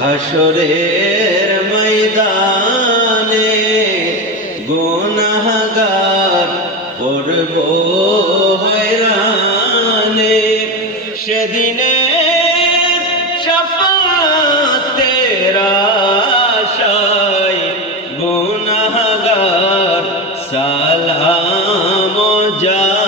হাসরের ময়দানে গুনাহগার করব হয়রানে। সেদিনে সালাম জানাই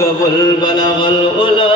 قبل بلغ الأولى